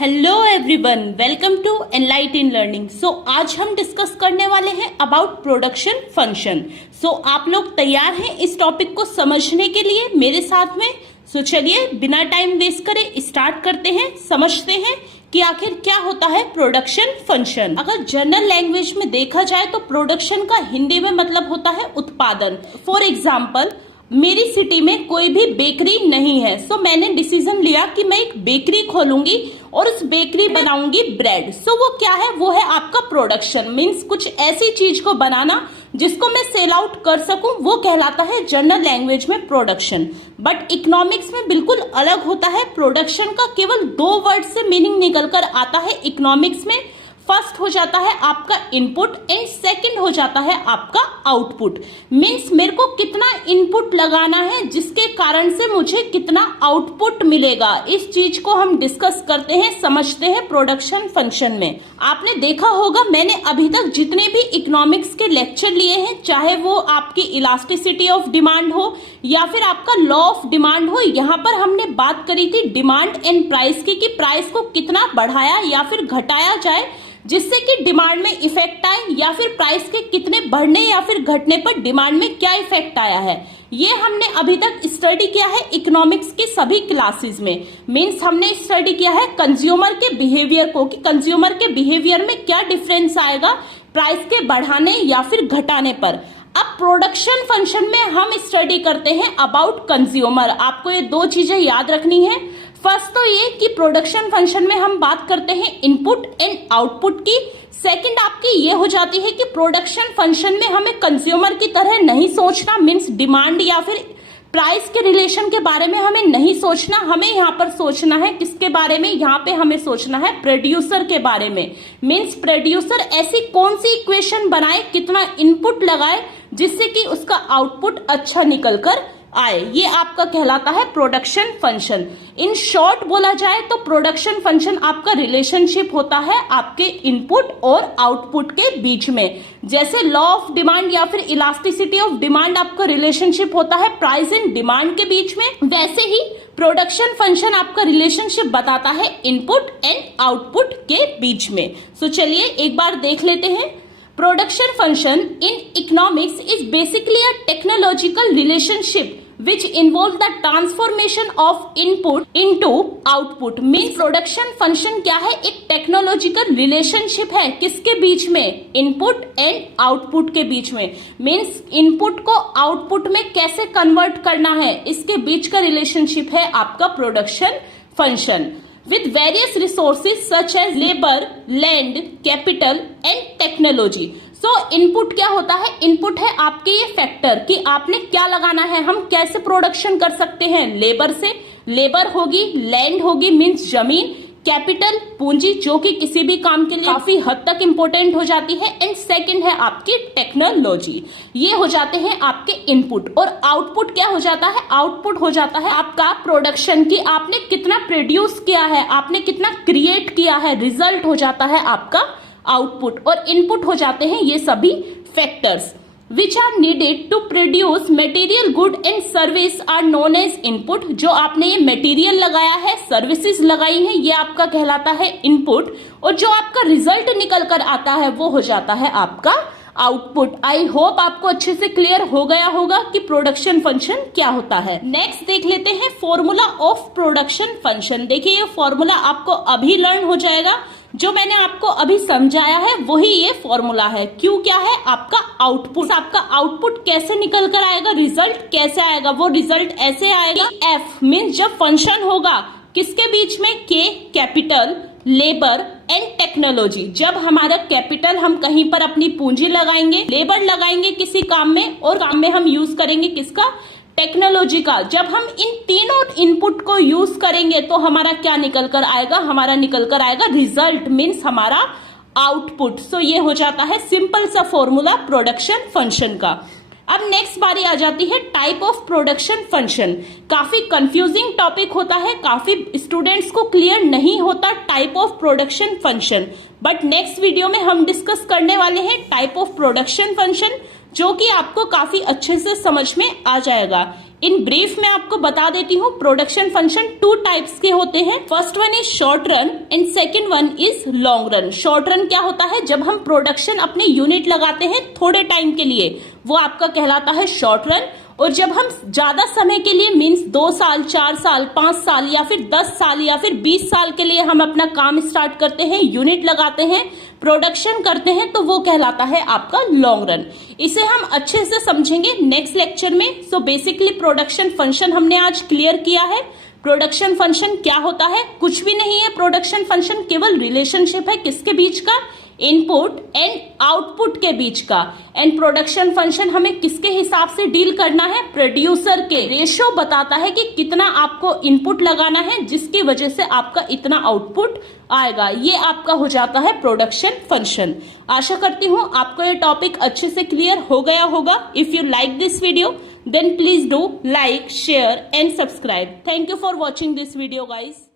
Hello everyone, welcome to enlighten learning. आज हम discuss करने वाले हैं अबाउट प्रोडक्शन फंक्शन। आप लोग तैयार हैं इस टॉपिक को समझने के लिए मेरे साथ में? चलिए बिना टाइम वेस्ट करे स्टार्ट करते हैं, समझते हैं कि आखिर क्या होता है प्रोडक्शन फंक्शन। अगर जनरल लैंग्वेज में देखा जाए तो प्रोडक्शन का हिंदी में मतलब होता है उत्पादन। फॉर एग्जाम्पल, मेरी सिटी में कोई भी बेकरी नहीं है, मैंने डिसीजन लिया कि मैं एक बेकरी खोलूंगी और उस बेकरी बनाऊंगी ब्रेड। वो क्या है? वो है आपका प्रोडक्शन। मीन्स कुछ ऐसी चीज को बनाना जिसको मैं सेल आउट कर सकूं, वो कहलाता है जनरल लैंग्वेज में प्रोडक्शन। बट इकोनॉमिक्स में बिल्कुल अलग होता है। प्रोडक्शन का केवल 2 वर्ड से मीनिंग निकल कर आता है इकोनॉमिक्स में। फर्स्ट हो जाता है आपका इनपुट एंड सेकंड हो जाता है आपका आउटपुट। मीन्स मेरे को कितना इनपुट लगाना है जिसके कारण से मुझे कितना आउटपुट मिलेगा, इस चीज को हम डिस्कस करते हैं, समझते हैं प्रोडक्शन फंक्शन में। आपने देखा होगा मैंने अभी तक जितने भी इकोनॉमिक्स के लेक्चर लिए हैं, चाहे वो आपकी इलास्टिसिटी ऑफ डिमांड हो या फिर आपका लॉ ऑफ डिमांड हो, यहाँ पर हमने बात करी थी डिमांड एंड प्राइस की, कि प्राइस को कितना बढ़ाया या फिर घटाया जाए जिससे कि डिमांड में इफेक्ट आए, या फिर प्राइस के कितने बढ़ने या फिर घटने पर डिमांड में क्या इफेक्ट आया है। ये हमने अभी तक स्टडी किया है इकोनॉमिक्स की सभी क्लासेस में। मींस हमने स्टडी किया है कंज्यूमर के बिहेवियर को, कि कंज्यूमर के बिहेवियर में क्या डिफरेंस आएगा प्राइस के बढ़ाने या फिर घटाने पर। अब प्रोडक्शन फंक्शन में हम स्टडी करते हैं अबाउट कंज्यूमर। आपको ये 2 चीजें याद रखनी है। फर्स्ट तो ये कि प्रोडक्शन फंक्शन में हम बात करते हैं इनपुट एंड आउटपुट की। सेकंड आपकी ये हो जाती है कि प्रोडक्शन फंक्शन में हमें कंज्यूमर की तरह नहीं सोचना। मींस डिमांड या फिर प्राइस के रिलेशन के बारे में हमें नहीं सोचना। हमें यहाँ पर सोचना है किसके बारे में? यहाँ पे हमें सोचना है प्रोड्यूसर के बारे में। मींस प्रोड्यूसर ऐसी कौन सी इक्वेशन बनाए, कितना इनपुट लगाए जिससे कि उसका आउटपुट अच्छा निकल कर आए। ये आपका कहलाता है प्रोडक्शन फंक्शन। इन शॉर्ट बोला जाए तो प्रोडक्शन फंक्शन आपका रिलेशनशिप होता है आपके इनपुट और आउटपुट के बीच में। जैसे लॉ ऑफ डिमांड या फिर इलास्टिसिटी ऑफ डिमांड आपका रिलेशनशिप होता है प्राइस एंड डिमांड के बीच में, वैसे ही प्रोडक्शन फंक्शन आपका रिलेशनशिप बताता है इनपुट एंड आउटपुट के बीच में। चलिए एक बार देख लेते हैं। Production function in economics is basically a technological relationship which involves the transformation of input into output। Means production function क्या है? एक technological relationship है। किसके बीच में? input and output के बीच में। Means input को output में कैसे convert करना है, इसके बीच का relationship है आपका production function with various resources such as labor, land, capital and technology। Input क्या होता है? इनपुट है आपके ये फैक्टर कि आपने क्या लगाना है। हम कैसे प्रोडक्शन कर सकते हैं? लेबर से। लेबर होगी, लैंड होगी मीन्स जमीन, कैपिटल पूंजी जो कि किसी भी काम के लिए काफी हद तक इंपॉर्टेंट हो जाती है, एंड सेकंड है आपकी टेक्नोलॉजी। ये हो जाते हैं आपके इनपुट। और आउटपुट क्या हो जाता है? आउटपुट हो जाता है आपका प्रोडक्शन की आपने कितना प्रोड्यूस किया है, आपने कितना क्रिएट किया है, रिजल्ट हो जाता है आपका आउटपुट। और इनपुट हो जाते हैं ये सभी factors which are needed to produce material good and service are known as input। जो आपने ये मटेरियल लगाया है, सर्विसेज लगाई है, ये आपका कहलाता है इनपुट। और जो आपका रिजल्ट निकल कर आता है वो हो जाता है आपका आउटपुट। आई होप आपको अच्छे से क्लियर हो गया होगा कि प्रोडक्शन फंक्शन क्या होता है। नेक्स्ट देख लेते हैं फॉर्मूला ऑफ प्रोडक्शन फंक्शन। देखिए ये फॉर्मूला आपको अभी लर्न हो जाएगा। जो मैंने आपको अभी समझाया है वही ये फॉर्मूला है। क्यों क्या है? आपका आउटपुट। आपका आउटपुट कैसे निकल कर आएगा, रिजल्ट कैसे आएगा? वो रिजल्ट ऐसे आएगा, एफ मीन्स जब फंक्शन होगा किसके बीच में? के, कैपिटल, लेबर एंड टेक्नोलॉजी। जब हमारा कैपिटल हम कहीं पर अपनी पूंजी लगाएंगे, लेबर लगाएंगे किसी काम में, और काम में हम यूज करेंगे किसका? टेक्नोलॉजी का। जब हम इन तीनों इनपुट को यूज करेंगे तो हमारा क्या निकल कर आएगा? हमारा निकल कर आएगा रिजल्ट मीन्स हमारा आउटपुट। ये हो जाता है सिंपल सा फॉर्मूला प्रोडक्शन फंक्शन का। अब नेक्स्ट बारी आ जाती है टाइप ऑफ प्रोडक्शन फंक्शन। काफी कंफ्यूजिंग टॉपिक होता है, काफी स्टूडेंट्स को क्लियर नहीं होता type of production function. But next video में हम डिस्कस करने वाले हैं टाइप ऑफ प्रोडक्शन फंक्शन, जो कि आपको काफी अच्छे से समझ में आ जाएगा। इन ब्रीफ में आपको बता देती हूँ, प्रोडक्शन फंक्शन 2 टाइप्स के होते हैं। First one is short run and second one is long run. Short run क्या होता है? जब हम प्रोडक्शन अपने यूनिट लगाते हैं थोड़े टाइम के लिए, वो आपका कहलाता है शॉर्ट रन। और जब हम ज्यादा समय के लिए मीन्स 2 साल, 4 साल, 5 साल या फिर 10 साल या फिर 20 साल के लिए हम अपना काम स्टार्ट करते हैं, यूनिट लगाते हैं, प्रोडक्शन करते हैं, तो वो कहलाता है आपका लॉन्ग रन। इसे हम अच्छे से समझेंगे नेक्स्ट लेक्चर में। सो बेसिकली प्रोडक्शन फंक्शन हमने आज क्लियर किया है। प्रोडक्शन फंक्शन क्या होता है? कुछ भी नहीं है। प्रोडक्शन फंक्शन केवल रिलेशनशिप है किसके बीच का? इनपुट एंड आउटपुट के बीच का। एंड प्रोडक्शन फंक्शन हमें किसके हिसाब से डील करना है? प्रोड्यूसर के। रेशो बताता है कि कितना आपको इनपुट लगाना है जिसकी वजह से आपका इतना आउटपुट आएगा। ये आपका हो जाता है प्रोडक्शन फंक्शन। आशा करती हूँ आपको ये टॉपिक अच्छे से क्लियर हो गया होगा। If you like this video then please do like, share and subscribe. Thank you for watching this video guys.